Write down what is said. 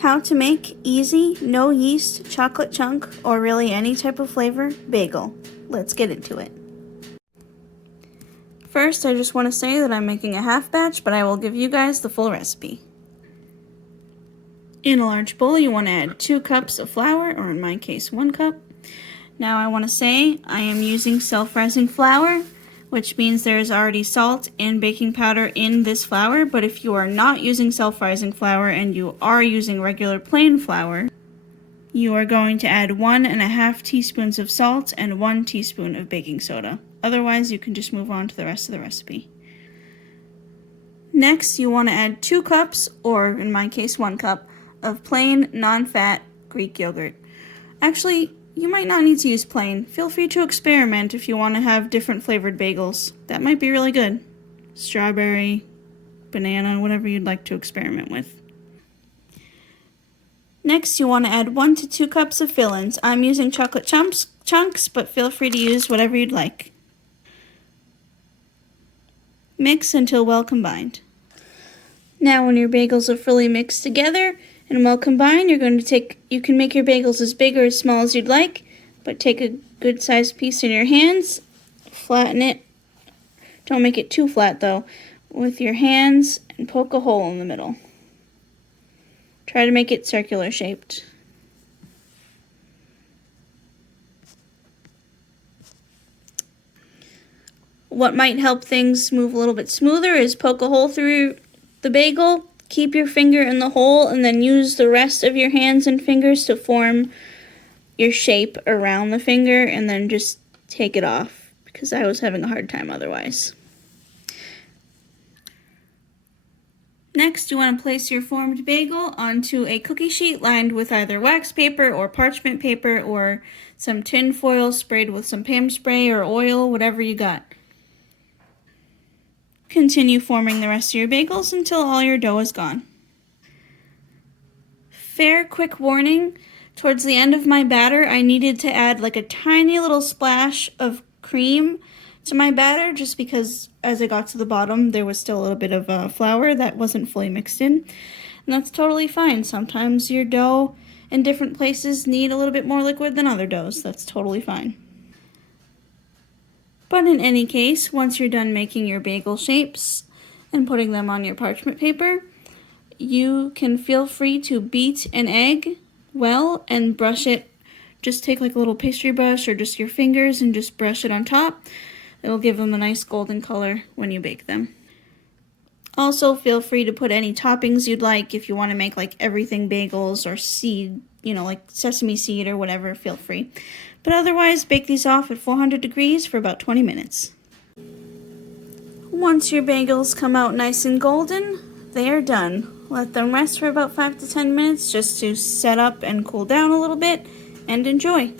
How to make easy, no yeast, chocolate chunk, or really any type of flavor bagel. Let's get into it. First, I just want to say that I'm making a half batch, but I will give you guys the full recipe. In a large bowl, you want to add 2 cups of flour, or in my case, 1 cup. Now I want to say I am using self-rising flour, which means there is already salt and baking powder in this flour, but if you are not using self-rising flour and you are using regular plain flour, you are going to add 1.5 teaspoons of salt and 1 teaspoon of baking soda. Otherwise, you can just move on to the rest of the recipe. Next, you want to add 2 cups, or in my case 1 cup, of plain, non-fat Greek yogurt. Actually, you might not need to use plain. Feel free to experiment if you want to have different flavored bagels. That might be really good. Strawberry, banana, whatever you'd like to experiment with. Next, you want to add 1 to 2 cups of fill-ins. I'm using chocolate chunks, but feel free to use whatever you'd like. Mix until well combined. Now when your bagels are fully mixed together and well combined, you can make your bagels as big or as small as you'd like, but take a good sized piece in your hands, flatten it, don't make it too flat though, with your hands and poke a hole in the middle. Try to make it circular shaped. What might help things move a little bit smoother is poke a hole through the bagel, keep your finger in the hole, and then use the rest of your hands and fingers to form your shape around the finger, and then just take it off, because I was having a hard time otherwise. Next, you want to place your formed bagel onto a cookie sheet lined with either wax paper or parchment paper or some tin foil sprayed with some Pam spray or oil, whatever you got. Continue forming the rest of your bagels until all your dough is gone. Fair quick warning, towards the end of my batter I needed to add like a tiny little splash of cream to my batter just because as I got to the bottom there was still a little bit of flour that wasn't fully mixed in. And that's totally fine. Sometimes your dough in different places need a little bit more liquid than other doughs. That's totally fine. But in any case, once you're done making your bagel shapes and putting them on your parchment paper, you can feel free to beat an egg well and brush it. Just take like a little pastry brush or just your fingers and just brush it on top. It'll give them a nice golden color when you bake them. Also, feel free to put any toppings you'd like. If you want to make like everything bagels or seed, like sesame seed or whatever, feel free. But otherwise, bake these off at 400 degrees for about 20 minutes. Once your bagels come out nice and golden, they are done. Let them rest for about 5 to 10 minutes just to set up and cool down a little bit, and enjoy.